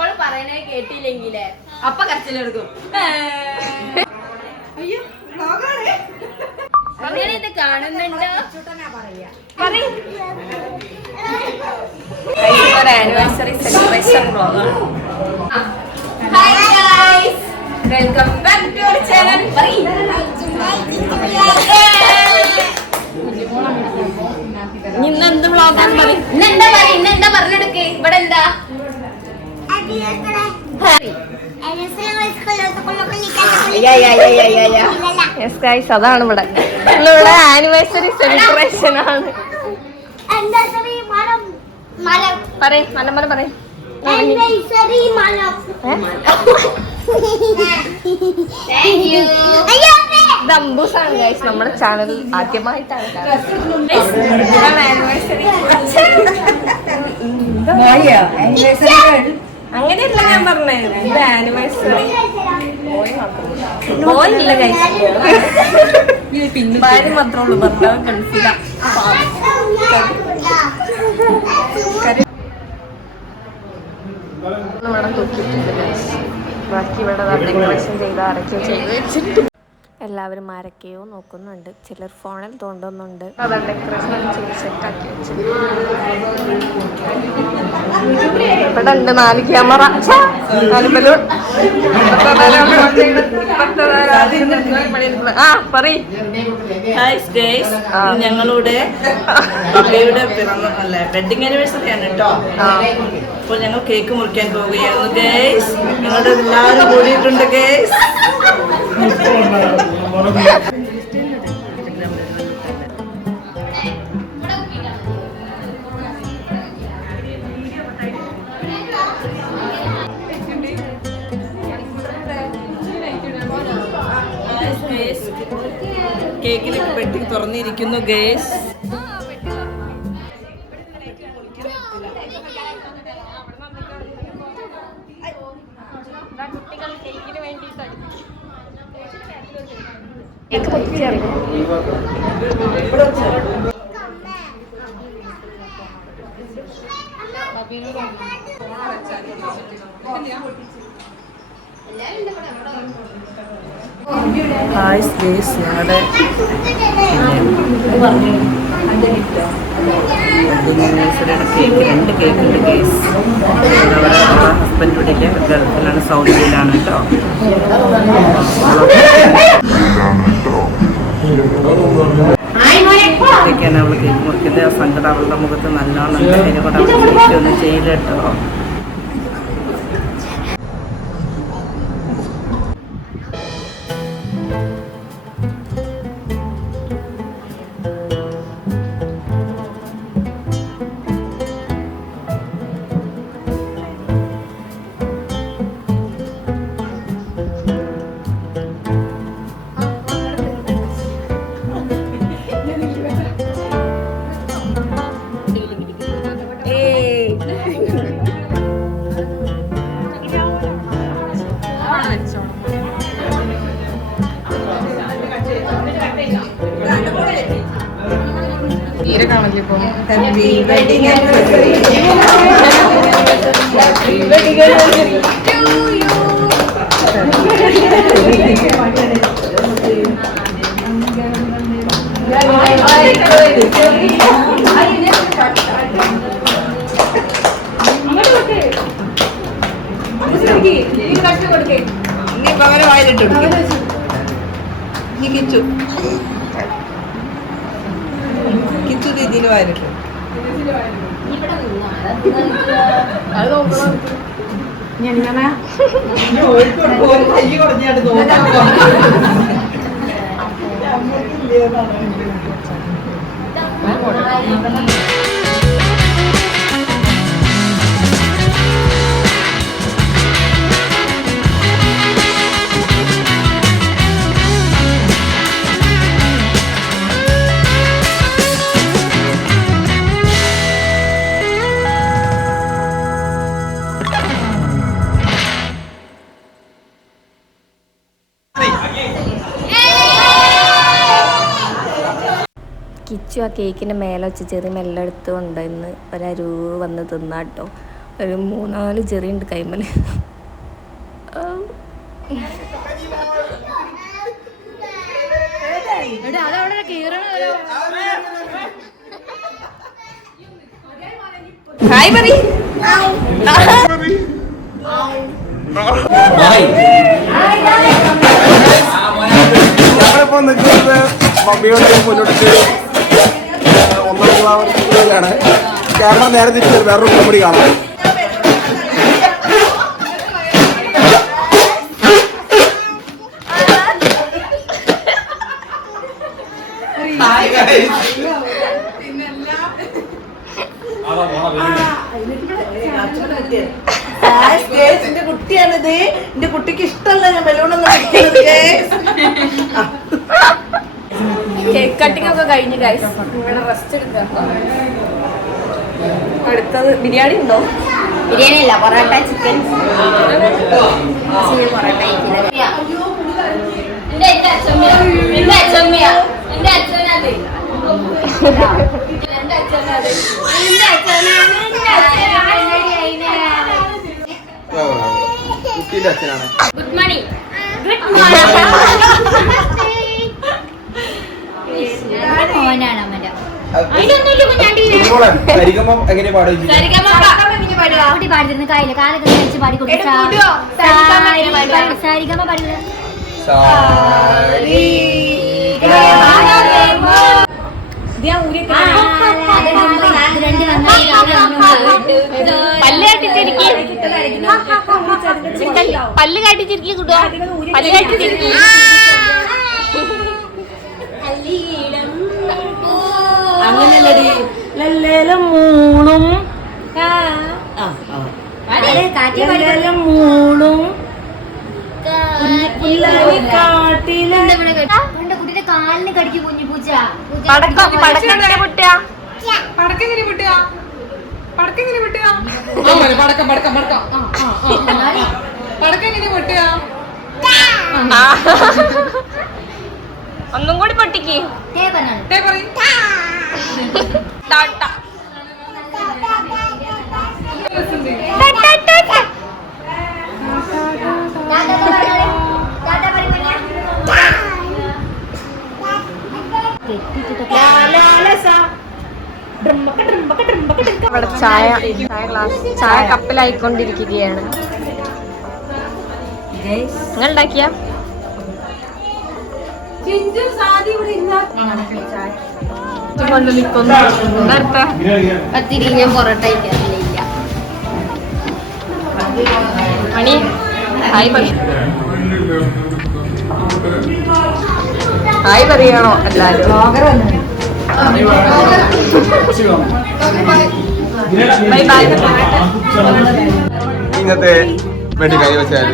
ഓള് പറയണേ കേട്ടില്ലെങ്കിലേ അപ്പ കരച്ചിലെടുക്കും. അങ്ങനെ ഇത് കാണുന്നുണ്ടോ? ആനിവേഴ്സറി സെലിബ്രേഷൻ വ്ലോഗാണ്. Hi guys, welcome back to our channel. ഇന്നെന്ത് വ്ലോഗാണ് പറയും? ഇന്നെന്താ പറഞ്ഞെടുക്കേ? ഇവിടെ എന്താ അതാണ് ഇവിടെ ആനിവേഴ്സറി സെലിബ്രേഷൻ ആണ്. ദംബൂസാണ് ഗൈസ്, നമ്മുടെ ചാനൽ ആദ്യമായിട്ടാണ് ആനിവേഴ്സറി. അങ്ങനെയല്ല ഞാൻ പറഞ്ഞത്, ഇത് ആനിവേഴ്സറി ബോയില്ല ഗൈസ്, പിന്നെ ഭാര്യ മാത്രമേ ഉള്ളൂ, ഭർത്താവ് ഗൾഫില. ഇവിടെ തൂക്കിയിട്ടുണ്ട് ഗൈസ്, ബാക്കി ഇവിടെ ഡെക്കറേഷൻ ചെയ്ത് ആരൊക്കെയോ ചെയ്ത് വെച്ചിട്ട് എല്ലാവരും ആരൊക്കെയോ നോക്കുന്നുണ്ട്, ചിലർ ഫോണിൽ തോണ്ടുന്നുണ്ട്. അതാ ഡെക്കറേഷൻ ചെയ്ത് സെറ്റാക്കി വെച്ചിട്ട് ഇവിടെ ഉണ്ട് 4 ക്യാമറ, 4 ബലൂൺ. ഞങ്ങളുടെ പപ്പയുടെ വെഡിങ് ആനിവേഴ്സറി ആണ് കേട്ടോ. അപ്പോൾ ഞങ്ങൾ കേക്ക് മുറിക്കാൻ പോവുകയാണ് ഗൈസ്. ഞങ്ങളുടെ എല്ലാവരും കൂടിയിട്ടുണ്ട് ഗൈസ്. കേക്കിൽ പെട്ടി തുറന്നിരിക്കുന്നു ഗേസ്. ഹായ് ഗേസ്, ഞങ്ങളുടെ വെഡിങ് ആനിവേഴ്സറിയുടെ കേക്ക് 2 കേക്ക് ഉണ്ട് ഗേസ്. അവരുടെ ഹസ്ബൻഡ് ഇവിടെ ഇല്ല, ഗൾഫിലാണ്, സൗദിയിലാണ് കേട്ടോ. ഇതൊക്കെയാണ് അവൾ കേക്ക് മുറിക്കുന്നത്. സങ്കടം അവളുടെ മുഖത്ത് നല്ലോണം അതിനെക്കൊണ്ട് അവൾ ഒന്നും ചെയ്യില്ല കേട്ടോ. തീരെ കാണില്ലപ്പോ. Happy wedding anniversary, happy wedding anniversary to you. ഇനി അവരെ വായിലിട്ടു കിച്ചു കിച്ചു രീതിയിൽ വായിലിട്ടു. അത് നോക്കണം. എങ്ങനെ കിച്ചു ആ കേക്കിൻ്റെ മേലെ വെച്ച് ചെറിയ മെല്ലെടുത്ത് കൊണ്ടുവന്ന് ഒരരുവ് വന്ന് തിന്നാട്ടോ. ഒരു 3-4 ചെറിയുണ്ട് കൈമല്. ഹായ് പറയ്. ഞങ്ങളിപ്പോ നിൽക്കുന്നത് മമ്മിയോട് മുന്നോട്ട് 1-ാം ക്ലാസ്സിലാണ്. ക്യാമറ നേരെ തിരിച്ച് വേറൊരു കോമഡി കാണാം. എന്റെ കുട്ടിയാണിത്. എന്റെ കുട്ടിക്ക് ഇഷ്ടമല്ല ഞാൻ ബലൂണൊന്നും അടിക്കുന്നത്. കേക്ക് കട്ടിംഗ് ഒക്കെ കഴിഞ്ഞു ഗൈസ്. ഇവിടെ റെസ്റ്റ് എടുക്കാം. അടുത്തത് ബിരിയാണി ഉണ്ടോ? ബിരിയാണി അല്ല, പൊറോട്ട, ചിക്കൻ. കുട്ടിയുടെ അച്ഛനാണ്. Good morning. മോനാണ് അമ്മ. കരിക്കുമ്പം എങ്ങനെ പാടും? പാടിരുന്ന് കായില്ല കാലൊക്കെ കഴിച്ച് പാടി കൊടുക്കും. സാരിഗമ പാടില്ല. പല്ല് കാട്ടിച്ചിരിക്കും കൂട്ടോ. പല്ല് കാട്ടിച്ചിരിക്കും. അങ്ങനെയല്ലടി മൂളും മൂളും കുട്ടിയുടെ കാലിന് കടിക്കും കുഞ്ഞു പൂച്ച. പടക്കെങ്ങനെ പൊട്ടിയാ? ഒന്നും കൂടി പൊട്ടിക്ക്. ഇവിടെ ചായ കപ്പിലായിക്കൊണ്ടിരിക്കുകയാണ്. നിങ്ങൾ ഉണ്ടാക്കിയ കൊണ്ട് നിൽക്കുന്നു. പത്തിരി ഞാൻ പൊറോട്ട കഴിക്കാറില്ല. മണി ഹായ് പറയും. ഹായ് പറയാണോ എല്ലാരും? Bye bye. ഇന്നത്തെ വേണ്ടി കൈവച്ചാല്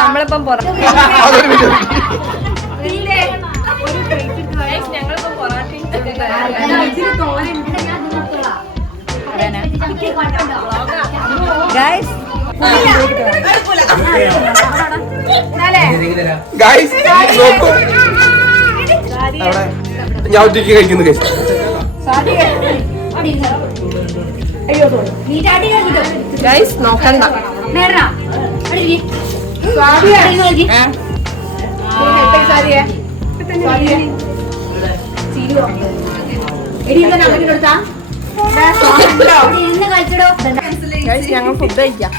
നമ്മളിപ്പം ഞാൻ ഒറ്റയ്ക്ക് കഴിക്കുന്നു കേസ്. ഗൈസ് നോക്കണ്ട. ഞങ്ങൾ ഫുഡ് കഴിക്കാം.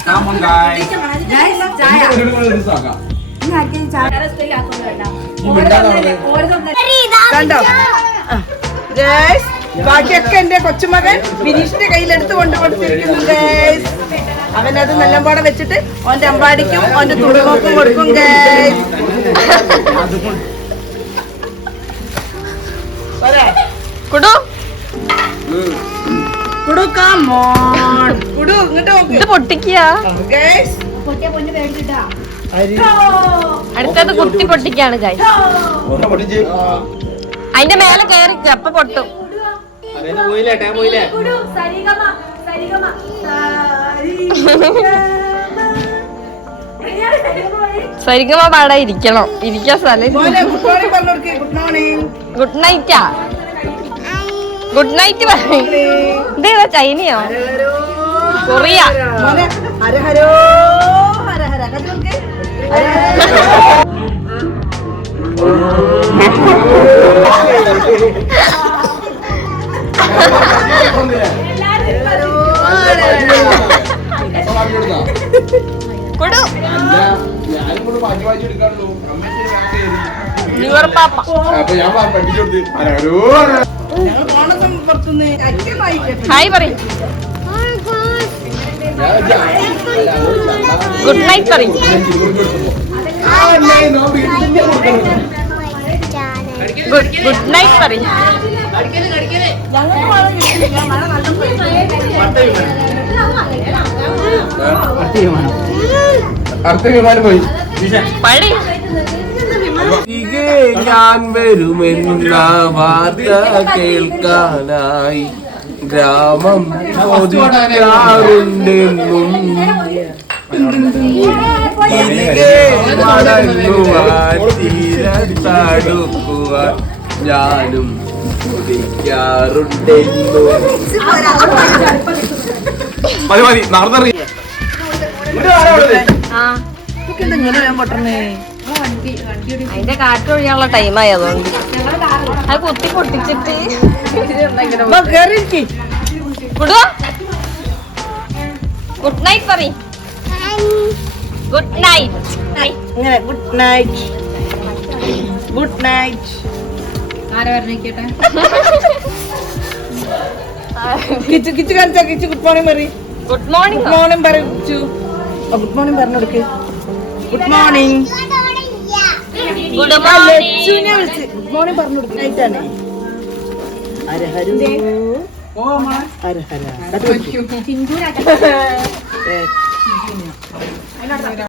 കണ്ടോ ഗൈസ്, ബാക്കിയൊക്കെ എന്റെ കൊച്ചുമകൻ വിനീഷിന്റെ കയ്യിലെടുത്ത് കൊണ്ട് കൊടുത്തിരിക്കുന്നു ഗൈസ്. അവനത് നല്ലപോലെ വെച്ചിട്ട് ഓന്റെ അമ്പാടിക്കും ഓന്റെ തുറമോക്കും കൊടുക്കും ഗൈസ്. കുടു കുടു കമോൺ കുടു ഇങ്ങോട്ട് നോക്ക്. ഇത് പൊട്ടിക്കുക ഗൈസ്. അടുത്തത് കുത്തി പൊട്ടിക്കാണ് ഗൈസ്. അതിന്റെ മേലെ കയറി അപ്പൊ പൊട്ടും. സരിഗമ പാടാ ഇരിക്കണം, ഇരിക്കാൻ സ്ഥലം. മോനെ ഗുഡ് മോർണിംഗ് പറഞ്ഞു കൊടുക്കേ. Good morning. ഗുഡ് നൈറ്റാ, ഗുഡ് നൈറ്റ് പറയും. ഇതേതാ, ചൈനയോ കൊറിയ? മോനെ ഹര ഹരോ ഹര ഹര കണ്ടു കൊടുക്കേ. ഹര കൊടു ഞാനും കൂടെ മാറ്റി വായിച്ചു എടുക്കാറുള്ളൂ. യുവർ പാപ്പ. അപ്പൊ ഞാൻ പഠിച്ചു കൊടുത്ത് ഞങ്ങൾ പോണതും പുറത്തുനിന്ന് അച്ഛനായി ഹായ് പറയും. ഗുഡ് നൈറ്റ് പറയും. ഗുഡ് നൈറ്റ് പറയും. ഞങ്ങൾക്ക് മഴ കിട്ടിയില്ല. മഴ നല്ല അടുത്ത വിമാനം പോയി. പഴി ഞാൻ വരുമെന്ന വാർത്ത കേൾക്കാനായി ഗ്രാമം ചോദിക്കാറുണ്ടെന്നും തിരികെ മടങ്ങുവാൻ തീരത്തടുക്കുവാൻ ഞാനും ചോദിക്കാറുണ്ടെന്നും. മതി മതി നടന്നറിയ ഇങ്ങനെ ഞാൻ പൊട്ടണേ. അതിന്റെ കാറ്റ് ഒഴിയാനുള്ള ടൈമായി, അതുകൊണ്ട് അത് കുത്തി പൊട്ടിച്ചിട്ട് വിടുവോ. ഗുഡ് നൈറ്റ് പറയും. Good night. ഇങ്ങനെ good night. Good night. Kichu Kichu കാണിച്ചാ. കിച്ചു ഗുഡ് മോർണിംഗ് പറയും. Good morning. ഗുഡ് മോർണിംഗ് പറയും കിച്ചു. ഗുഡ് മോർണിംഗ് പറഞ്ഞു കൊടുക്ക്. Good morning. Good good morning പറഞ്ഞു കൊടുക്ക്. നൈറ്റാണ്. ഹര ഹരു ഹര ഹര.